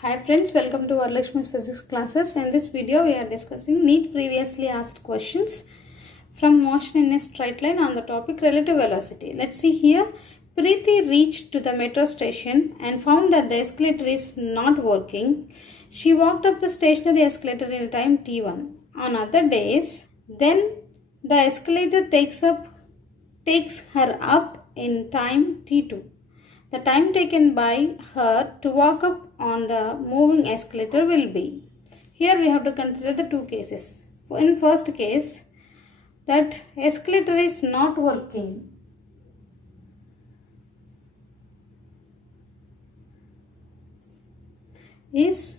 Hi friends, welcome to Years Physics classes. In this video, we are discussing NEET previously asked questions from motion in a straight line on the topic relative velocity. Let's see here. Preeti reached to the metro station and found that the escalator is not working. She walked up the stationary escalator in time t1. On other days, then the escalator takes her up in time t2. The time taken by her to walk up on the moving escalator will be. Here we have to consider the two cases. In first case, that escalator is not working. Is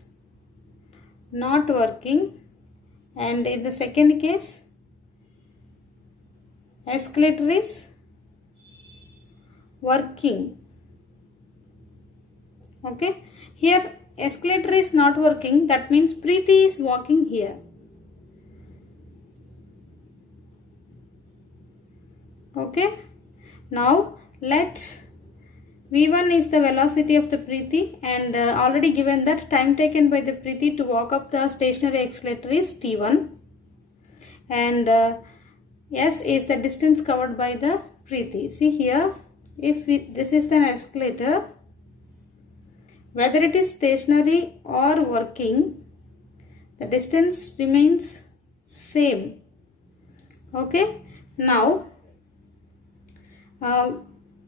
not working, and in the second case, escalator is working. Okay, here escalator is not working, that means Preeti is walking here. Okay, now let V1 is the velocity of the Preeti, and already given that time taken by the Preeti to walk up the stationary escalator is T1, and S is the distance covered by the Preeti. See here, if this is an escalator, whether it is stationary or working, the distance remains same. Okay, now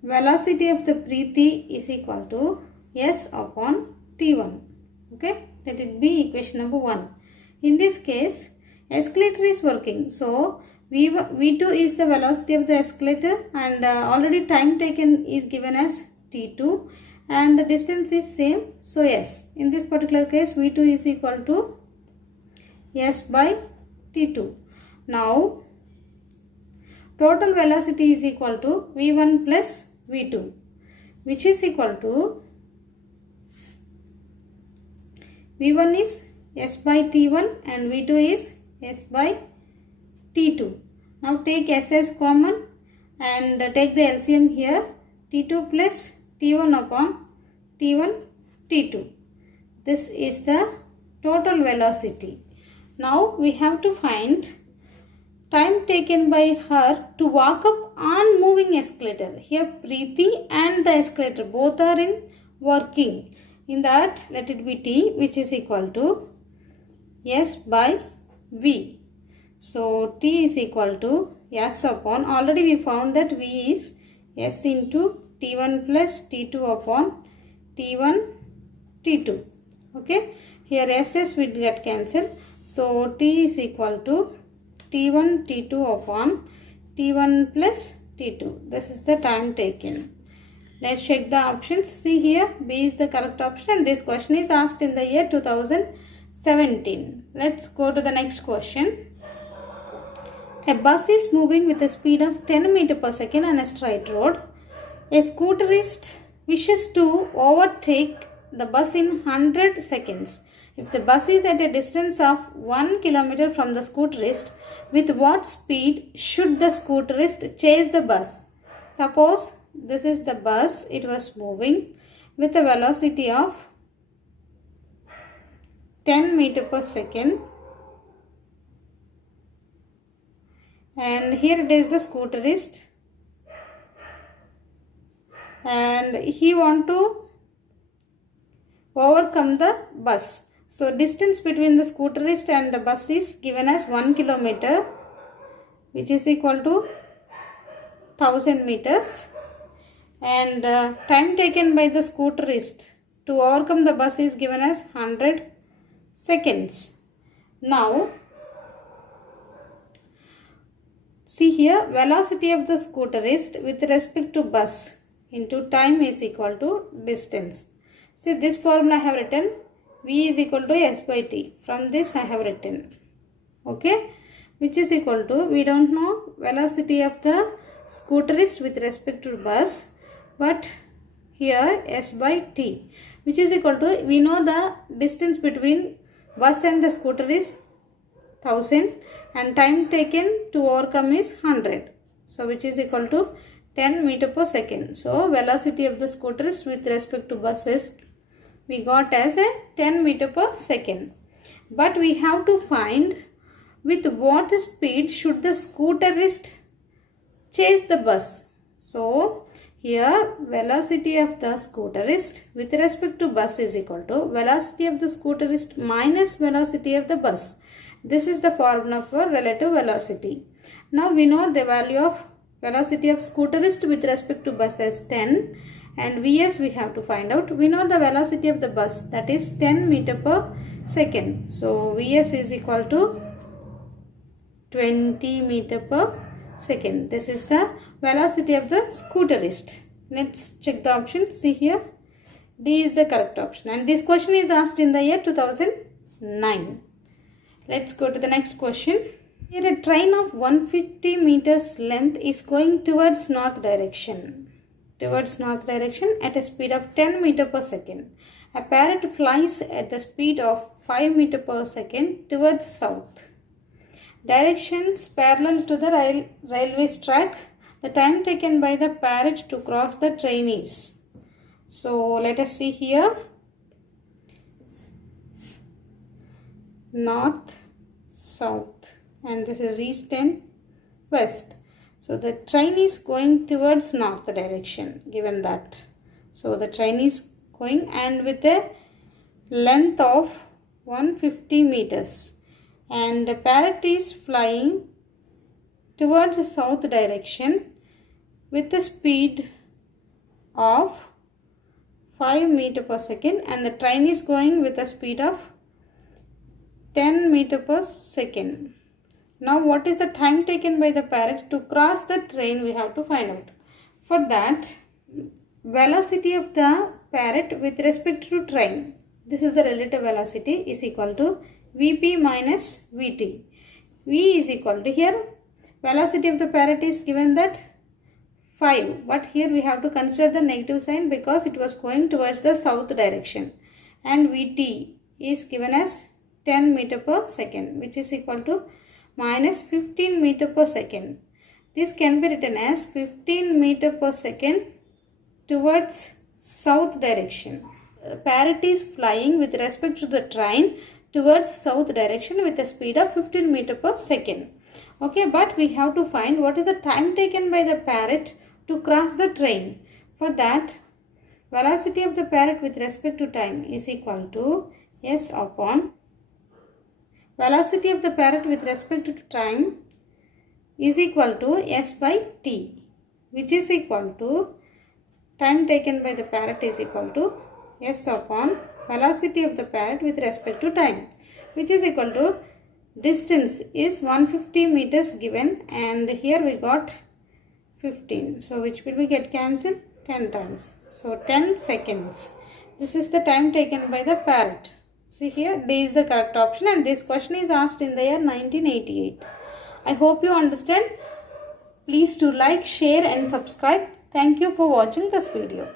velocity of the Preeti is equal to S upon T1. Okay, let it be equation number 1. In this case, escalator is working, so V2 is the velocity of the escalator, and already time taken is given as T2, and the distance is same, so S. In this particular case, V2 is equal to S by T2. Now, total velocity is equal to V1 plus V2, which is equal to V1 is S by T1 and V2 is S by T2. Now take S as common and take the LCM here, T2 plus T1 upon T1 T2. This is the total velocity. Now we have to find time taken by her to walk up on moving escalator. Here Preeti and the escalator both are in working. In that, let it be T, which is equal to S by V. So T is equal to S upon, already we found that V is S into T1 plus T2 upon T1 T2. Okay, here SS will get cancelled, so T is equal to T1 T2 upon T1 plus T2. This is the time taken. Let's check the options. See here, B is the correct option, and this question is asked in the year 2017. Let's go to the next question. A bus is moving with a speed of 10 meters per second on a straight road. A scooterist wishes to overtake the bus in 100 seconds. If the bus is at a distance of 1 kilometer from the scooterist, with what speed should the scooterist chase the bus? Suppose this is the bus, it was moving with a velocity of 10 meters per second. And here it is the scooterist, and he want to overcome the bus. So distance between the scooterist and the bus is given as 1 kilometer, which is equal to 1000 meters, and time taken by the scooterist to overcome the bus is given as 100 seconds. Now see here, velocity of the scooterist with respect to bus into time is equal to distance. See, this formula I have written, V is equal to S by T. From this I have written, okay, which is equal to, we don't know velocity of the scooterist with respect to bus, but here S by T, which is equal to, we know the distance between bus and the scooter is 1000, and time taken to overcome is 100. So which is equal to 10 meters per second. So velocity of the scooter is with respect to bus is we got as a 10 meter per second. But we have to find with what speed should the scooterist chase the bus. So here velocity of the scooterist with respect to bus is equal to velocity of the scooterist minus velocity of the bus. This is the formula for relative velocity. Now we know the value of velocity of scooterist with respect to bus as 10 and Vs we have to find out. We know the velocity of the bus, that is 10 meter per second. So Vs is equal to 20 meter per second. This is the velocity of the scooterist. Let's check the option. See here, D is the correct option, and this question is asked in the year 2009. Let's go to the next question. Here a train of 150 meters length is going towards north direction at a speed of 10 meter per second. A parrot flies at the speed of 5 meter per second towards south. Directions parallel to the railway track. The time taken by the parrot to cross the train is. So let us see here. North, south, and this is east and west. So the train is going towards north direction, given that. So the train is going and with a length of 150 meters. And the parrot is flying towards the south direction with a speed of 5 meter per second, and the train is going with a speed of 10 meter per second. Now what is the time taken by the parrot to cross the train, we have to find out. For that, velocity of the parrot with respect to train, this is the relative velocity, is equal to Vp minus Vt. V is equal to, here velocity of the parrot is given that 5, but here we have to consider the negative sign because it was going towards the south direction, and Vt is given as 10 meter per second, which is equal to minus 15 meter per second. This can be written as 15 meter per second towards south direction. Parrot is flying with respect to the train towards south direction with a speed of 15 meter per second. Okay, but we have to find what is the time taken by the parrot to cross the train. For that, velocity of the parrot with respect to time is equal to S upon velocity of the parrot with respect to time is equal to S by T, which is equal to time taken by the parrot is equal to S upon velocity of the parrot with respect to time, which is equal to distance is 150 meters given, and here we got 15. So which will we get cancelled? 10 times. So 10 seconds. This is the time taken by the parrot. See here, D is the correct option, and this question is asked in the year 1988. I hope you understand. Please do like, share and subscribe. Thank you for watching this video.